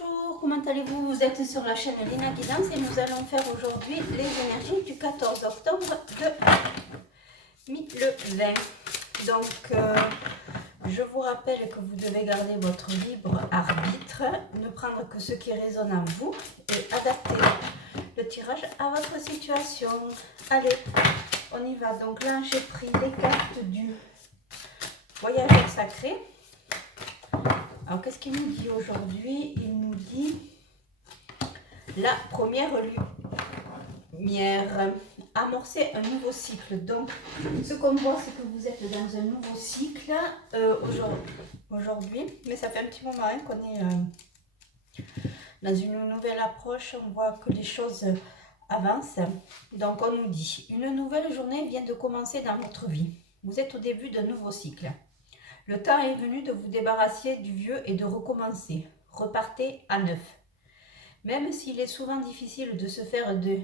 Bonjour, comment allez-vous? Vous êtes sur la chaîne Lina Guidance et nous allons faire aujourd'hui les énergies du 14 octobre de le 20. Donc, je vous rappelle que vous devez garder votre libre arbitre, ne prendre que ce qui résonne en vous et adapter le tirage à votre situation. Allez, on y va. Donc là, j'ai pris les cartes du voyageur sacré. Alors, qu'est-ce qu'il nous dit aujourd'hui? Il nous dit la première lumière, amorcer un nouveau cycle. Donc, ce qu'on voit, c'est que vous êtes dans un nouveau cycle aujourd'hui. Mais ça fait un petit moment qu'on est dans une nouvelle approche. On voit que les choses avancent. Donc, on nous dit, une nouvelle journée vient de commencer dans votre vie. Vous êtes au début d'un nouveau cycle. Le temps est venu de vous débarrasser du vieux et de recommencer. Repartez à neuf. Même s'il est souvent difficile de se faire de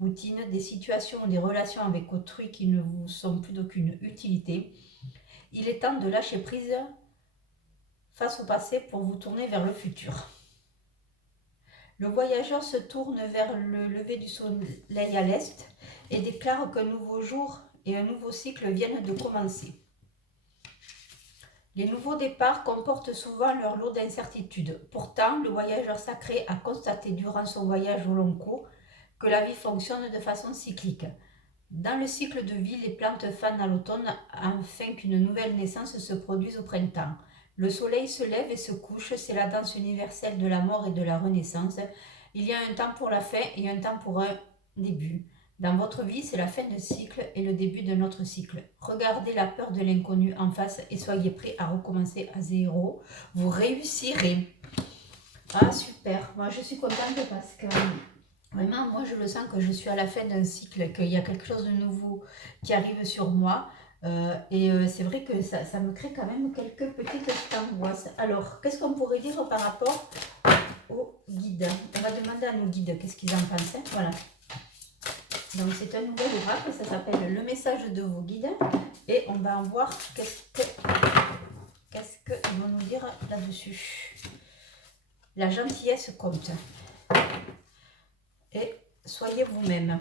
routines, des situations ou des relations avec autrui qui ne vous sont plus d'aucune utilité, il est temps de lâcher prise face au passé pour vous tourner vers le futur. Le voyageur se tourne vers le lever du soleil à l'est et déclare qu'un nouveau jour et un nouveau cycle viennent de commencer. Les nouveaux départs comportent souvent leur lot d'incertitudes. Pourtant, le voyageur sacré a constaté durant son voyage au long cours que la vie fonctionne de façon cyclique. Dans le cycle de vie, les plantes fanent à l'automne afin qu'une nouvelle naissance se produise au printemps. Le soleil se lève et se couche, c'est la danse universelle de la mort et de la renaissance. Il y a un temps pour la fin et un temps pour un début. Dans votre vie, c'est la fin d'un cycle et le début d'un autre cycle. Regardez la peur de l'inconnu en face et soyez prêts à recommencer à zéro. Vous réussirez. Ah, super. Moi, je suis contente parce que vraiment, moi, je le sens que je suis à la fin d'un cycle, qu'il y a quelque chose de nouveau qui arrive sur moi. C'est vrai que ça me crée quand même quelques petites angoisses. Alors, qu'est-ce qu'on pourrait dire par rapport aux guides? On va demander à nos guides qu'est-ce qu'ils en pensent. Voilà. Donc, c'est un nouvel oracle, ça s'appelle Le message de vos guides. Et on va en voir qu'est-ce qu'ils vont nous dire là-dessus. La gentillesse compte. Et soyez vous-même.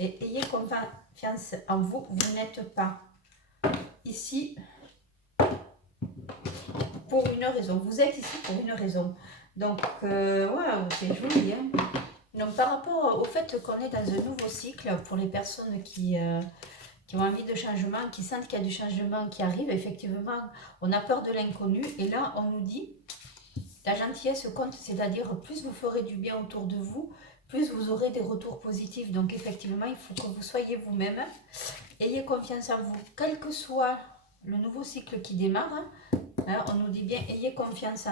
Et ayez confiance en vous, vous n'êtes pas ici pour une raison. Vous êtes ici pour une raison. Donc, waouh, c'est joli. Hein. Donc, par rapport au fait qu'on est dans un nouveau cycle, pour les personnes qui ont envie de changement, qui sentent qu'il y a du changement qui arrive, effectivement, on a peur de l'inconnu. Et là, on nous dit, la gentillesse compte, c'est-à-dire plus vous ferez du bien autour de vous, plus vous aurez des retours positifs. Donc, effectivement, il faut que vous soyez vous-même. Ayez confiance en vous, quel que soit le nouveau cycle qui démarre. Hein, on nous dit bien, ayez confiance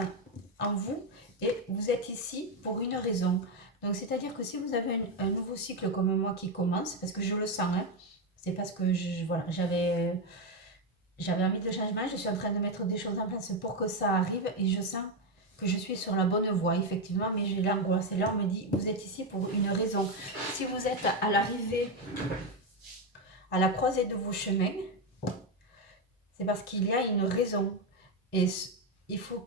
en vous et vous êtes ici pour une raison. Donc, c'est-à-dire que si vous avez un nouveau cycle comme moi qui commence, parce que je le sens, hein, c'est parce que voilà, j'avais envie de changement, je suis en train de mettre des choses en place pour que ça arrive et je sens que je suis sur la bonne voie, effectivement, mais j'ai l'angoisse. Et là, on me dit, vous êtes ici pour une raison. Si vous êtes à l'arrivée, à la croisée de vos chemins, c'est parce qu'il y a une raison. Et il faut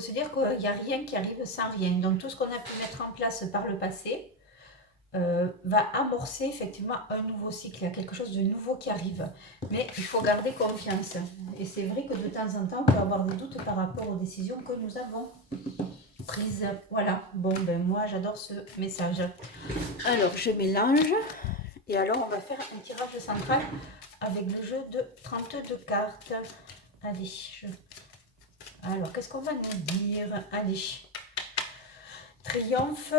se dire qu'il n'y a rien qui arrive sans rien. Donc tout ce qu'on a pu mettre en place par le passé va amorcer effectivement un nouveau cycle. Il y a quelque chose de nouveau qui arrive. Mais il faut garder confiance. Et c'est vrai que de temps en temps, on peut avoir des doutes par rapport aux décisions que nous avons prises. Voilà. Bon, ben moi, j'adore ce message. Alors, je mélange. Et alors, on va faire un tirage central avec le jeu de 32 cartes. Allez, alors, qu'est-ce qu'on va nous dire? Allez, triomphe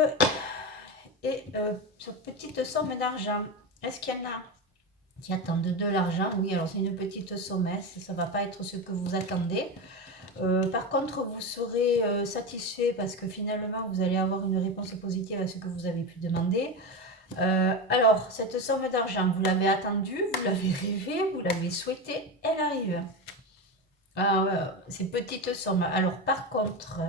et cette petite somme d'argent. Est-ce qu'il y en a qui attendent de l'argent? Oui, alors c'est une petite somme, ça ne va pas être ce que vous attendez. Par contre, vous serez satisfait parce que finalement, vous allez avoir une réponse positive à ce que vous avez pu demander. Alors, cette somme d'argent, vous l'avez attendue, vous l'avez rêvée, vous l'avez souhaitée, elle arrive. Ces petites sommes. Alors, par contre,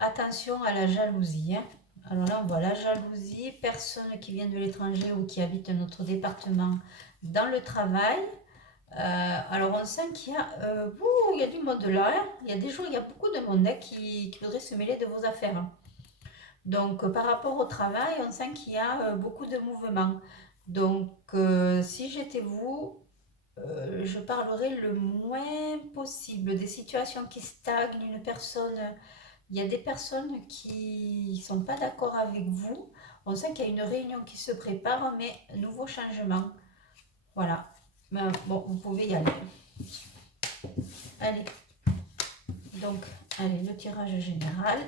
attention à la jalousie. Hein. Alors là, on voit la jalousie, personne qui vient de l'étranger ou qui habite notre département dans le travail. Alors on sent qu'il y a, il y a du monde là, hein. Il y a des jours, il y a beaucoup de monde, hein, qui voudrait se mêler de vos affaires, hein. Donc par rapport au travail, on sent qu'il y a beaucoup de mouvements. Donc si j'étais vous, je parlerai le moins possible des situations qui stagnent, une personne. Il y a des personnes qui sont pas d'accord avec vous. On sent qu'il y a une réunion qui se prépare, mais nouveau changement. Voilà. Ben, bon, vous pouvez y aller. Allez. Donc, allez, le tirage général.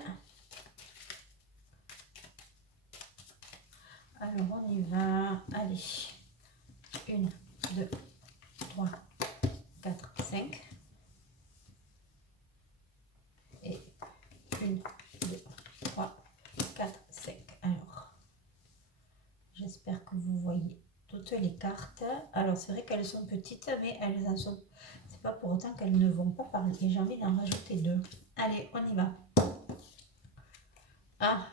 Alors, on y va. Allez. 1, 2, 3, 4, 5. Et 1, 2, 3, 4, 5. Alors, j'espère que vous voyez toutes les cartes. Alors, c'est vrai qu'elles sont petites, mais elles en sont... C'est pas pour autant qu'elles ne vont pas parler. Et j'ai envie d'en rajouter 2. Allez, on y va. Ah.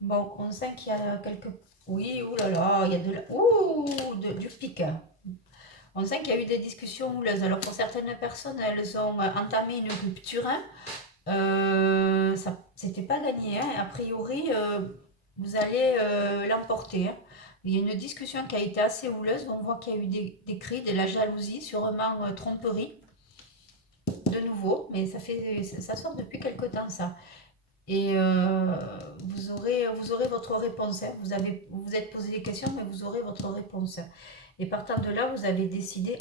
Bon, on sent qu'il y a quelques... Oui, oulala, il y a de la... du pic. On sent qu'il y a eu des discussions houleuses. Alors, pour certaines personnes, elles ont entamé une rupture, hein. Ça, c'était pas gagné, hein. A priori, vous allez l'emporter, hein. Il y a une discussion qui a été assez houleuse. On voit qu'il y a eu des cris, de la jalousie, sûrement tromperie, de nouveau. Mais ça sort depuis quelque temps, ça. Et vous aurez votre réponse, hein. Vous vous êtes posé des questions, mais vous aurez votre réponse. Et partant de là, vous avez décidé,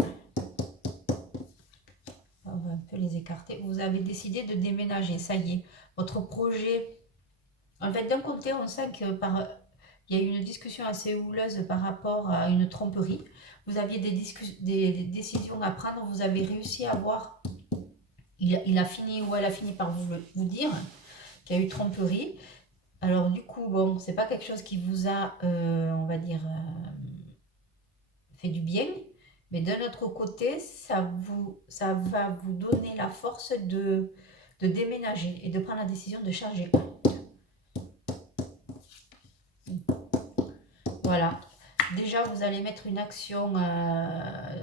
on va un peu les écarter, vous avez décidé de déménager, ça y est. Votre projet, en fait, d'un côté, on sent que il y a eu une discussion assez houleuse par rapport à une tromperie. Vous aviez des décisions à prendre, vous avez réussi à voir, il a fini, ou elle a fini par vous dire qu'il y a eu tromperie. Alors du coup, bon, c'est pas quelque chose qui vous a, on va dire, fait du bien, mais d'un autre côté, ça va vous donner la force de déménager et de prendre la décision de changer. Voilà. Déjà, vous allez mettre une action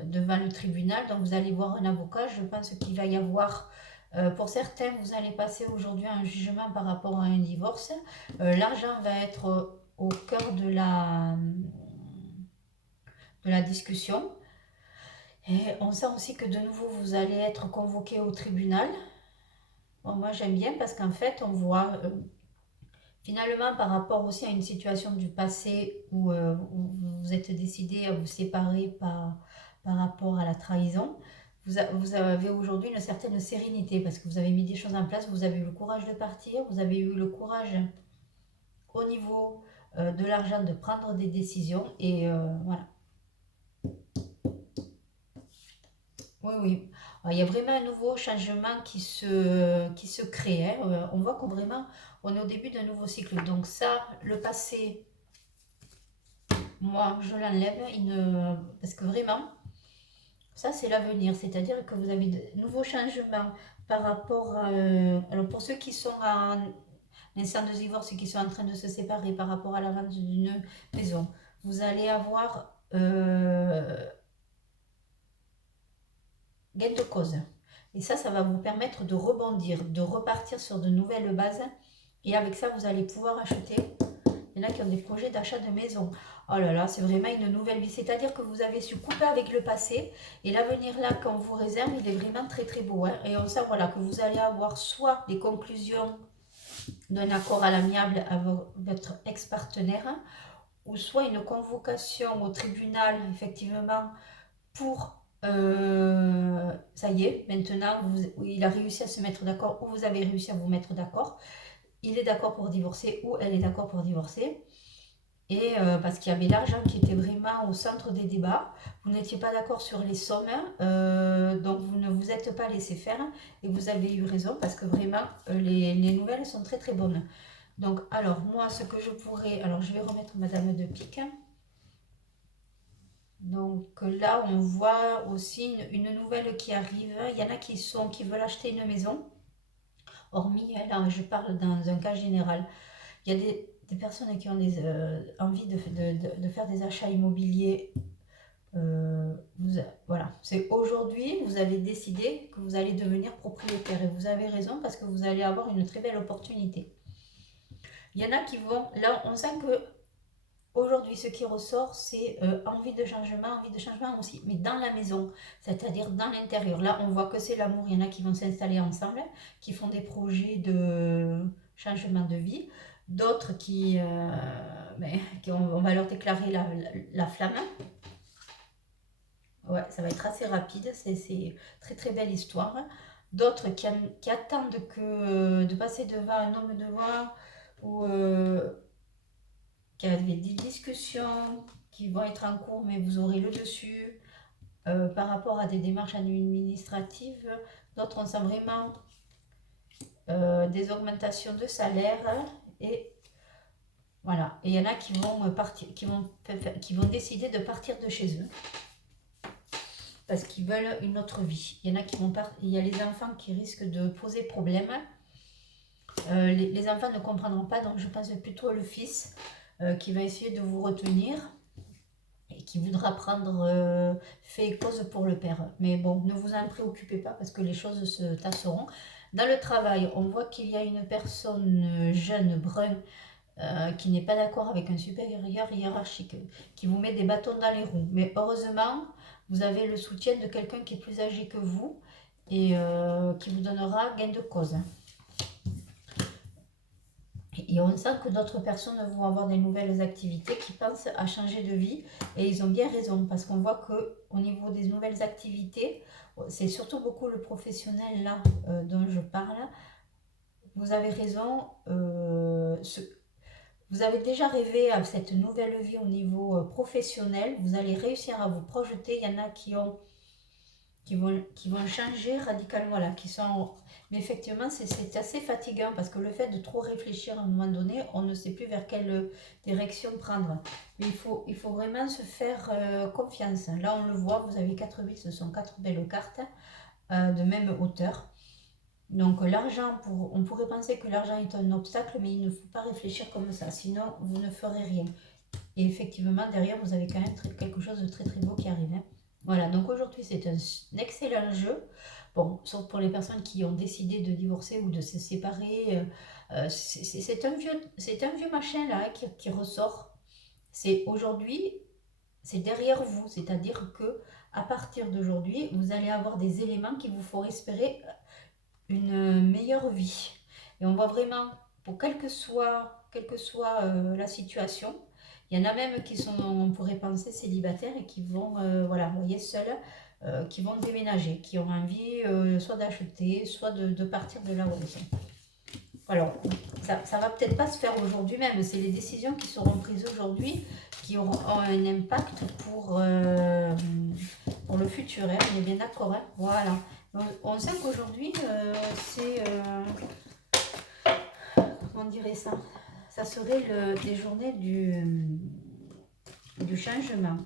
devant le tribunal, donc vous allez voir un avocat. Je pense qu'il va y avoir, pour certains, vous allez passer aujourd'hui un jugement par rapport à un divorce. L'argent va être au cœur de la discussion. Et on sent aussi que de nouveau, vous allez être convoqué au tribunal. Bon, moi, j'aime bien parce qu'en fait, on voit finalement par rapport aussi à une situation du passé où vous êtes décidé à vous séparer par rapport à la trahison. Vous avez aujourd'hui une certaine sérénité parce que vous avez mis des choses en place, vous avez eu le courage de partir, vous avez eu le courage au niveau de l'argent de prendre des décisions et voilà. Oui, oui. Il y a vraiment un nouveau changement qui se crée, hein. On voit qu'on vraiment, on est au début d'un nouveau cycle. Donc ça, le passé, moi, je l'enlève, parce que vraiment, ça, c'est l'avenir. C'est-à-dire que vous avez de nouveaux changements par rapport à... alors pour ceux qui sont en instance de divorce et qui sont en train de se séparer par rapport à la vente d'une maison, vous allez avoir gain de cause. Et ça va vous permettre de rebondir, de repartir sur de nouvelles bases. Et avec ça, vous allez pouvoir acheter. Il y en a qui ont des projets d'achat de maison. Oh là là, c'est vraiment une nouvelle vie. C'est-à-dire que vous avez su couper avec le passé. Et l'avenir là, qu'on vous réserve, il est vraiment très très beau, hein. Et on sait voilà, que vous allez avoir soit les conclusions d'un accord à l'amiable avec votre ex-partenaire, ou soit une convocation au tribunal, effectivement, pour ça y est, maintenant il a réussi à se mettre d'accord ou vous avez réussi à vous mettre d'accord. Il est d'accord pour divorcer ou elle est d'accord pour divorcer. Et parce qu'il y avait l'argent qui était vraiment au centre des débats. Vous n'étiez pas d'accord sur les sommes, donc vous ne vous êtes pas laissé faire et vous avez eu raison parce que vraiment les nouvelles sont très très bonnes. Donc alors moi ce que je pourrais, alors je vais remettre Madame de Pique. Donc là, on voit aussi une nouvelle qui arrive. Il y en a qui veulent acheter une maison. Hormis, là, je parle dans un cas général. Il y a des personnes qui ont envie de faire des achats immobiliers. Voilà, c'est aujourd'hui, vous avez décidé que vous allez devenir propriétaire et vous avez raison parce que vous allez avoir une très belle opportunité. Il y en a qui vont, là on sent que aujourd'hui ce qui ressort c'est envie de changement aussi, mais dans la maison, c'est-à-dire dans l'intérieur. Là on voit que c'est l'amour, il y en a qui vont s'installer ensemble, qui font des projets de changement de vie, d'autres on va leur déclarer la flamme. Ouais, ça va être assez rapide, c'est très très belle histoire. D'autres qui attendent de passer devant un homme de voix ou qui a des discussions qui vont être en cours, mais vous aurez le dessus par rapport à des démarches administratives. D'autres, on sent vraiment des augmentations de salaire et voilà. Et il y en a qui vont partir, qui vont décider de partir de chez eux parce qu'ils veulent une autre vie. Il y en a qui vont partir. Il y a les enfants qui risquent de poser problème. Les enfants ne comprendront pas, donc je pense plutôt le fils qui va essayer de vous retenir et qui voudra prendre fait et cause pour le père. Mais bon, ne vous en préoccupez pas parce que les choses se tasseront. Dans le travail, on voit qu'il y a une personne jeune, brun, qui n'est pas d'accord avec un supérieur hiérarchique, qui vous met des bâtons dans les roues. Mais heureusement, vous avez le soutien de quelqu'un qui est plus âgé que vous et qui vous donnera gain de cause. Et on sent que d'autres personnes vont avoir des nouvelles activités, qui pensent à changer de vie. Et ils ont bien raison, parce qu'on voit qu'au niveau des nouvelles activités, c'est surtout beaucoup le professionnel là dont je parle. Vous avez raison, vous avez déjà rêvé à cette nouvelle vie au niveau professionnel. Vous allez réussir à vous projeter. Il y en a qui vont changer radicalement, là, qui sont... Mais effectivement, c'est assez fatigant parce que le fait de trop réfléchir à un moment donné, on ne sait plus vers quelle direction prendre. Mais il faut vraiment se faire confiance. Là, on le voit, vous avez 4 8, ce sont 4 belles cartes de même hauteur. Donc l'argent, on pourrait penser que l'argent est un obstacle, mais il ne faut pas réfléchir comme ça, sinon vous ne ferez rien. Et effectivement, derrière, vous avez quand même quelque chose de très très beau qui arrive. Hein. Voilà, donc aujourd'hui c'est un excellent jeu. Bon, sauf pour les personnes qui ont décidé de divorcer ou de se séparer. C'est un vieux machin là qui ressort. C'est aujourd'hui, c'est derrière vous. C'est-à-dire que à partir d'aujourd'hui, vous allez avoir des éléments qui vous font espérer une meilleure vie. Et on voit vraiment, pour quelle que soit la situation, il y en a même qui sont, on pourrait penser, célibataires et qui vont, voilà, vous voyez, seuls, qui vont déménager, qui ont envie soit d'acheter, soit de partir de là où ils sont. Alors, ça va peut-être pas se faire aujourd'hui même, c'est les décisions qui seront prises aujourd'hui qui auront un impact pour le futur, hein. On est bien d'accord, hein. Voilà. On sait qu'aujourd'hui, c'est... comment on dirait ça? Ça serait des journées du changement.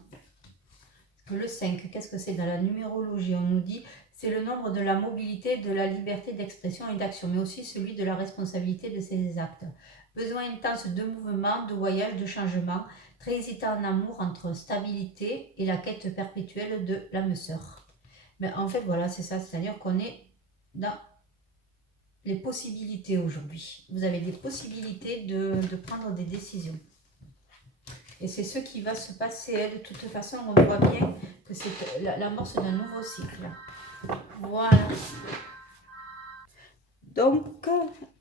Le 5, qu'est-ce que c'est dans la numérologie? On nous dit c'est le nombre de la mobilité, de la liberté d'expression et d'action, mais aussi celui de la responsabilité de ses actes. Besoin intense de mouvement, de voyage, de changement, très hésitant en amour entre stabilité et la quête perpétuelle de l'âme sœur. Mais en fait, voilà, c'est ça, c'est-à-dire qu'on est dans les possibilités aujourd'hui. Vous avez des possibilités de prendre des décisions. Et c'est ce qui va se passer. De toute façon, on voit bien que c'est l'amorce d'un nouveau cycle. Voilà. Donc,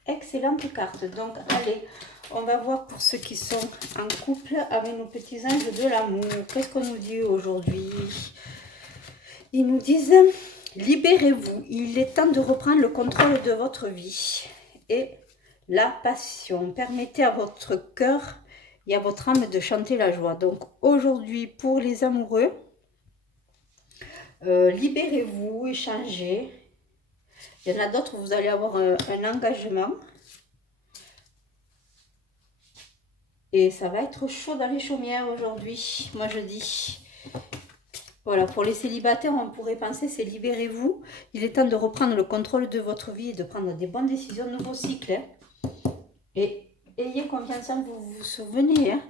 excellente carte. Donc, allez, on va voir pour ceux qui sont en couple avec nos petits anges de l'amour. Qu'est-ce qu'on nous dit aujourd'hui? Ils nous disent, libérez-vous. Il est temps de reprendre le contrôle de votre vie. Et la passion. Permettez à votre cœur et à votre âme de chanter la joie. Donc aujourd'hui, pour les amoureux, libérez-vous, échangez. Il y en a d'autres, vous allez avoir un engagement. Et ça va être chaud dans les chaumières aujourd'hui, moi je dis. Voilà, pour les célibataires, on pourrait penser, c'est libérez-vous. Il est temps de reprendre le contrôle de votre vie et de prendre des bonnes décisions, nouveau cycle. Hein. Et ayez confiance en vous, vous vous souvenez. Hein.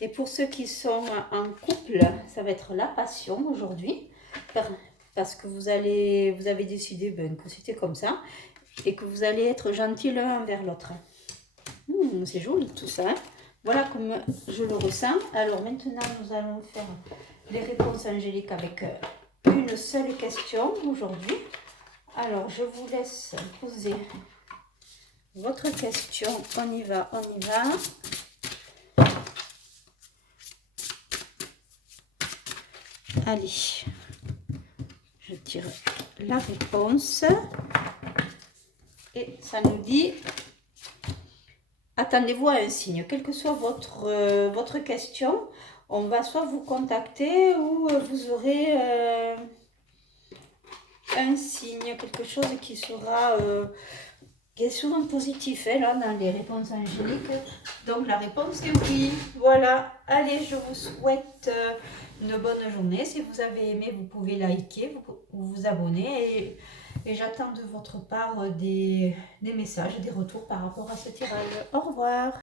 Et pour ceux qui sont en couple, ça va être la passion aujourd'hui. Parce que vous avez décidé que c'était comme ça. Et que vous allez être gentils l'un envers l'autre. C'est joli tout ça. Hein. Voilà comme je le ressens. Alors maintenant, nous allons faire les réponses angéliques avec une seule question aujourd'hui. Alors, je vous laisse poser votre question. On y va, on y va. Allez, je tire la réponse. Et ça nous dit, attendez-vous à un signe. Quelle que soit votre question, on va soit vous contacter ou vous aurez un signe, quelque chose qui sera... qui est souvent positif hein, là, dans les réponses angéliques. Donc la réponse est oui. Voilà. Allez, je vous souhaite une bonne journée. Si vous avez aimé, vous pouvez liker, vous abonner. Et j'attends de votre part des messages, des retours par rapport à ce tirage. Au revoir.